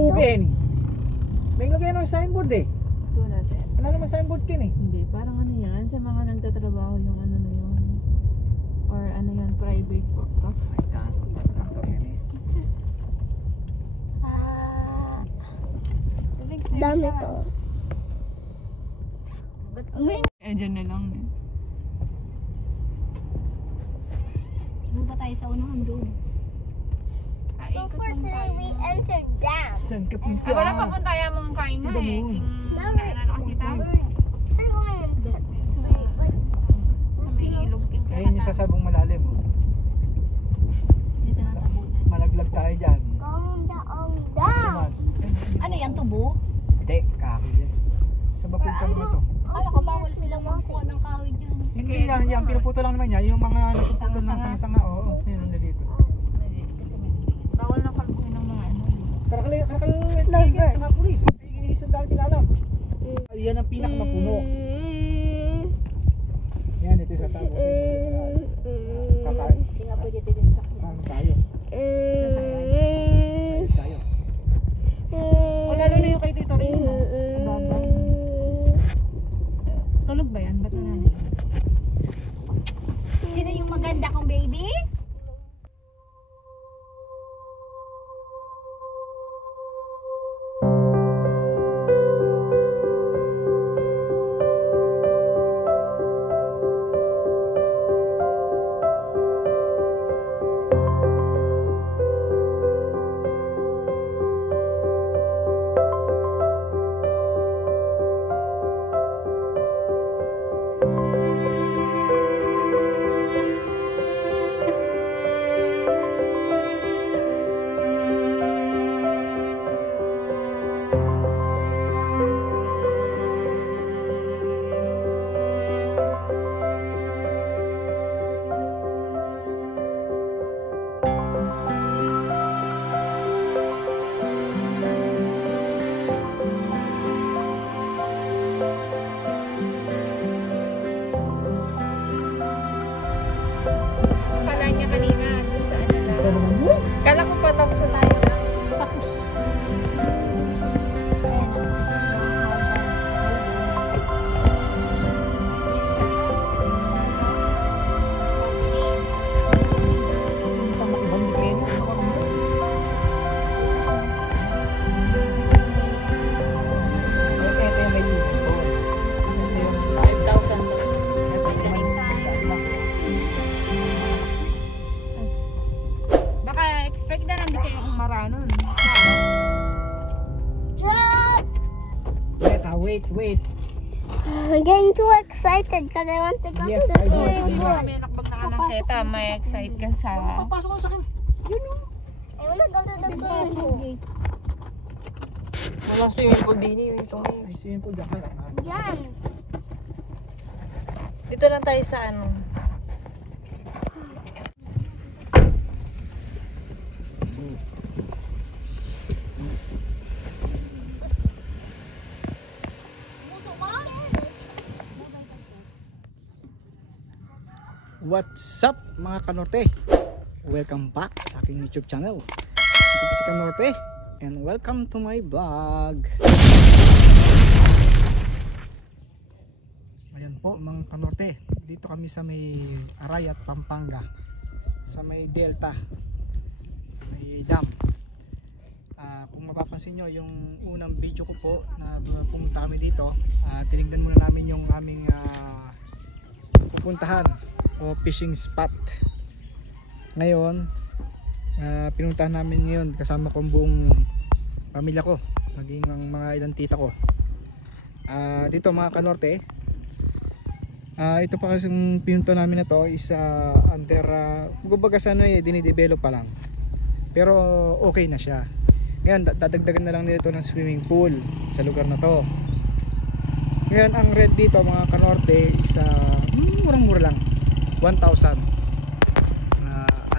booking. May lagay ng signboard eh. Ito natin. Wala naman signboard kin eh. Hindi, parang ano yan, sa mga nagtatrabaho yung ano na yun. Or ano yan, private for profit. Traktor yan eh. Dami to. Ngayon, dyan na lang eh. Doon pa tayo sa unahan doon. So for today, we entered dam. Saan ka punta? Wala pa punta yung mga kain mo eh. Now Ano kasi tayo? circling in Sa may ilog. Ayun yung sasabong malalim. dito na tabunan. Malaglag tayo dyan. Going down. Ano yan, tubo? Hindi, kahoy yan. Sa bapunta naman to. Kala ko bawal silang magkuha ng kahoy dyan. Hindi yan, yan. Pinuputo lang naman niya. Yung mga napuputo ng sanga-sanga. Oo, yun ang dito. Bawal na kalbuhin ng mga ano. Kalakaligit mga pulis. May sundalo nilalam. Yan ang pinakamapuno. Yan, ito yung sasabong. Kakain. Hindi nga pwede din sa Ano tayo? Tayo. O lalo na yung kay Tito Rino. Tulog ba yan? Ba't na Sino yung maganda kong baby? Kala niya kanina dun sa ano lang. Kala ko pa tapos na tayo lang. Tapos. Baka expect na nandito yung maranon. Jump! Wait. I'm getting too excited because I want to go Yes, to the I know. swimming Hindi mo pool. kami nakbag na kanangketa, may excite ka sa... Papasok ko sa akin. I want to go to the swimming pool. Walang swimming pool din eh. Ito ngayon. Ay, swimming pool dyan ka lang. Diyan. Dito lang tayo sa ano. What's up mga kanorte? Welcome back sa aking YouTube channel. Ito po si Kanorte and welcome to my vlog. Ayan po mga kanorte, dito kami sa may Arayat, Pampanga, sa may Delta, sa may dam. Kung mapapansin nyo yung unang video ko po na pumunta kami dito, tinignan muna namin yung aming pupuntahan o fishing spot. Ngayon pinuntahan namin ngayon kasama ko ang buong pamilya ko, maging ang mga ilang tita ko. Dito mga kanorte, ito pa kasi yung pinunta namin na to is under kumbaga sa ano dinidevelop pa lang, pero okay na siya. Ngayon dadagdagan na lang nito ng swimming pool sa lugar na to. Ngayon ang rent dito mga kanorte is murang-mura lang, 1,000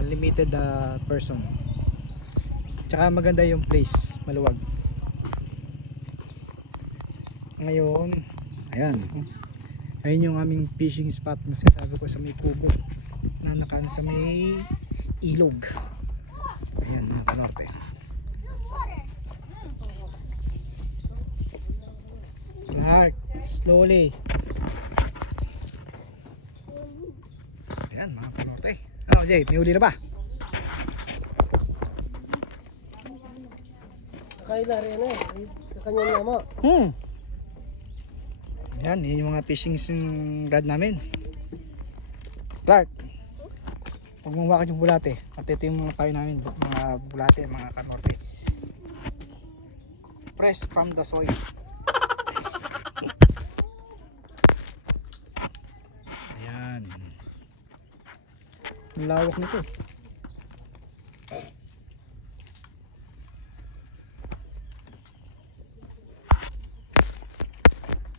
unlimited person. Tsaka maganda yung place, maluwag. Ngayon ayan, ayun yung aming fishing spot na sinasabi ko sa may kubo na nakano sa may ilog. Ayan mga kanorte. Clark, slowly. Ayan mga kanorte. Ano Jay, may huli na ba? Kaila rin eh. Kanya niya mo. Ayan, yun yung mga fishing rod namin. Clark, huwag mong wakad yung bulate. At ito yung mga payo namin, mga bulate, mga kanorte. Fresh from the soil. Ayan. Ang lawak nito.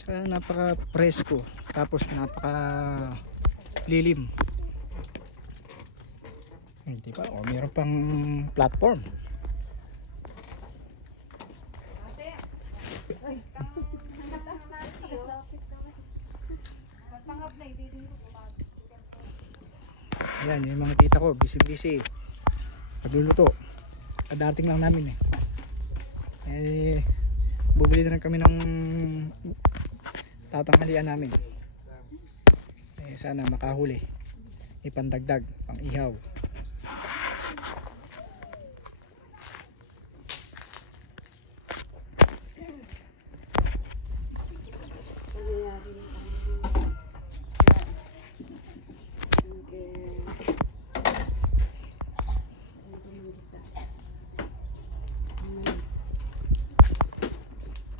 Tsaka napaka presko. Tapos napaka lilim. Hindi ba? O meron pang platform. Ayan, yung mga tita ko, busy-busy. Pagluluto. Kadating lang namin bubili na lang kami ng tatanghalian namin. Sana makahuli. Ipandagdag, pang ihaw.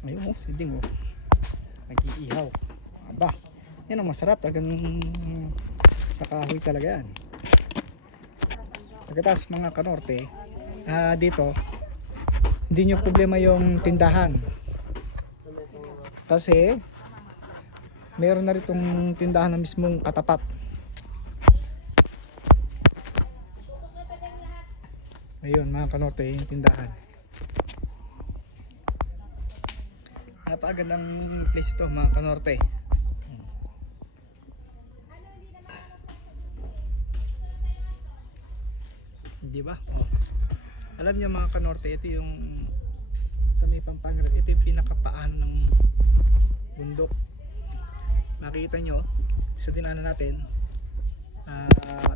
Ayun siding nag-iihaw. Aba, yan ang masarap talagang sa kahoy talaga yan. Pagkatapos mga kanorte, dito hindi nyo problema yung tindahan kasi meron na ritong tindahan na mismong katapat. Ayun mga kanorte, yung tindahan. Napakagandang place ito mga kanorte. Di ba? Oh. Alam niyo mga kanorte, ito yung sa may Pampanga, ito yung pinakapaan ng bundok. Nakita nyo sa dinaanan natin,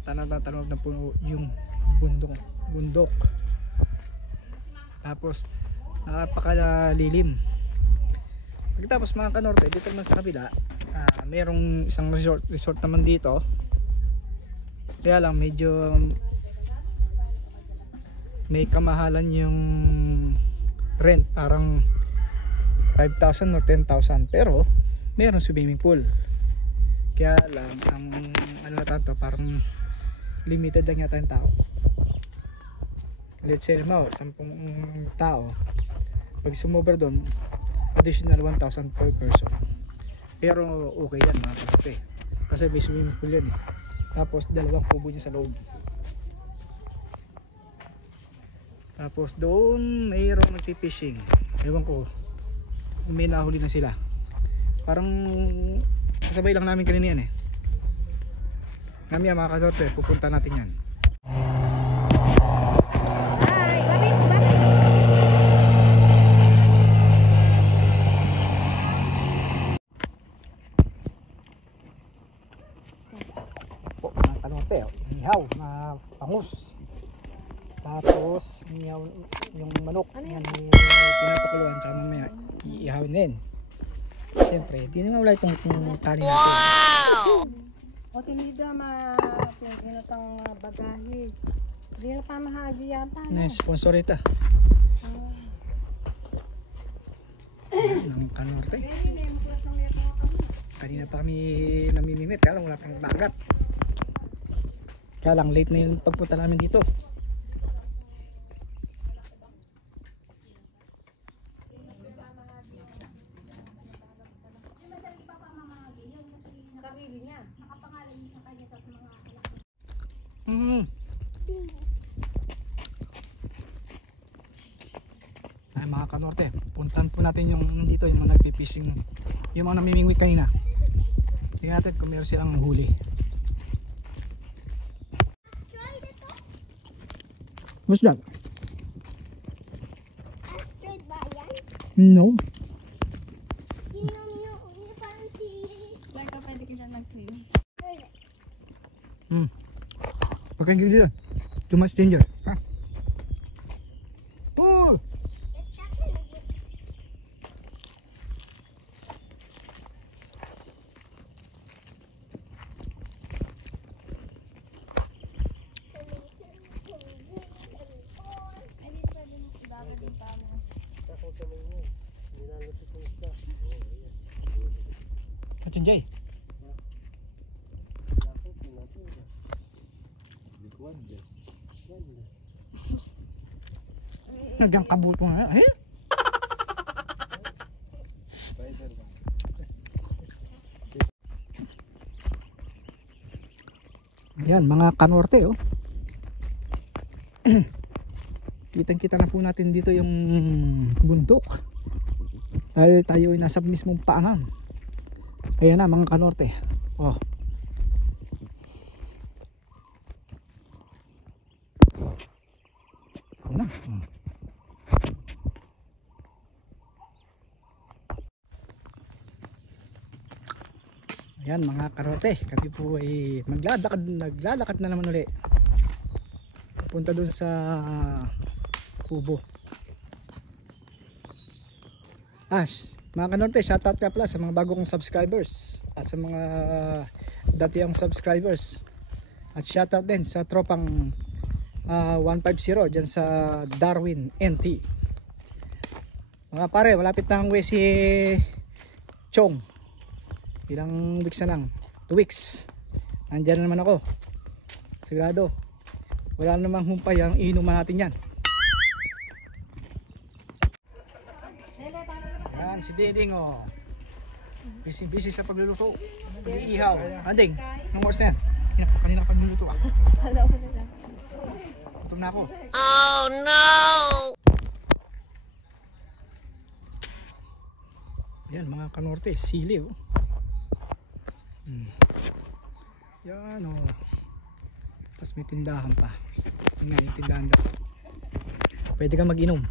tanawag na po yung bundok. Tapos napakalilim. Pagkatapos mga kanorte, dito naman sa kabila, merong isang resort naman dito. Kaya lang medyo may kamahalan yung rent, parang 5,000 o 10,000, pero meron swimming pool. Kaya lang ang ano na tanto, parang limited lang yata yung tao. Let's say mo 10 tao, pag sumobra doon additional 1,000 per person. Pero okay yan mga kanorte, kasi may swimming pool yan tapos dalawang kubo niya sa loob. Tapos doon mayroong nagti-fishing. Ewan ko kung may nahuli na sila. Parang kasabay lang namin kanina yan Mamaya mga kanorte, pupunta natin yan. Po, mga kanorte, ihaw na pangus. Tapos ihaw yung manok. Yan, may pinapakuluan, tsaka mamaya iihawin din. Siyempre, di na mawala itong kanin natin. Wow! O tinida pinutang bagahe. Hindi na pamahagi yata. Sponsor ito. Ng kanorte. Kanina pa kami namimimit, kaya lang wala pang bagat. Kaya lang late na yung pagpunta namin dito. Ay mga kanorte, puntahan po natin yung dito, yung mga nagpipishing, yung mga namimingwit kanina. Tingnan natin kung meron silang huli. What's that? Asteroid ba yan? No. Tingnan Huwag kang gilid doon. Too much danger. Ha? Oh! Jay. Hanggang kabuto nga. Eh? Ayan, mga kanorte oh. Kitang-kita na po natin dito yung bundok. Dahil tayo ay nasa mismong paanan. Ayan na mga kanorte. Oh. Ayan na. Ayan mga kanorte, kami po ay naglalakad na naman ulit. Punta dun sa kubo. Mga kanorte, shoutout ka pala sa mga bago kong subscribers at sa mga dati ang subscribers. At shoutout din sa tropang 150 dyan sa Darwin NT. Mga pare, malapit na ang uwi si Chong. Ilang weeks na lang, 2 weeks. Nandiyan na naman ako. Sigurado wala namang humpay ang inuman natin yan. Yan si Diding oh. Busy sa pagluluto. Iihaw. Anding, anong oras na yan? Kanina ka pagluluto ah. Gutom na ako. Oh no! Yan mga kanorte, sili oh. Yan oh. Tapos may tindahan pa. Yung nga yung tindahan daw. Pwede kang mag-inom.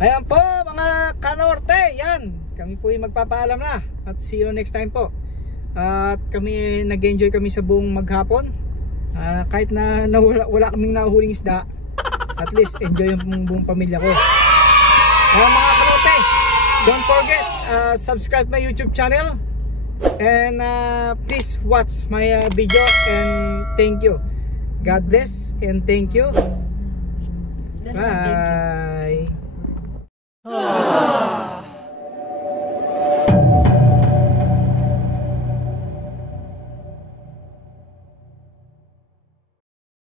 Ayan po mga kanorte, yan. Kami po yung magpapaalam na. At see you next time po. At kami nag-enjoy kami sa buong maghapon. Kahit na wala kaming nahuhuling isda, at least enjoy yung buong pamilya ko. Mga kanorte, don't forget, subscribe my YouTube channel. And please watch my video. And thank you. God bless and thank you. Bye.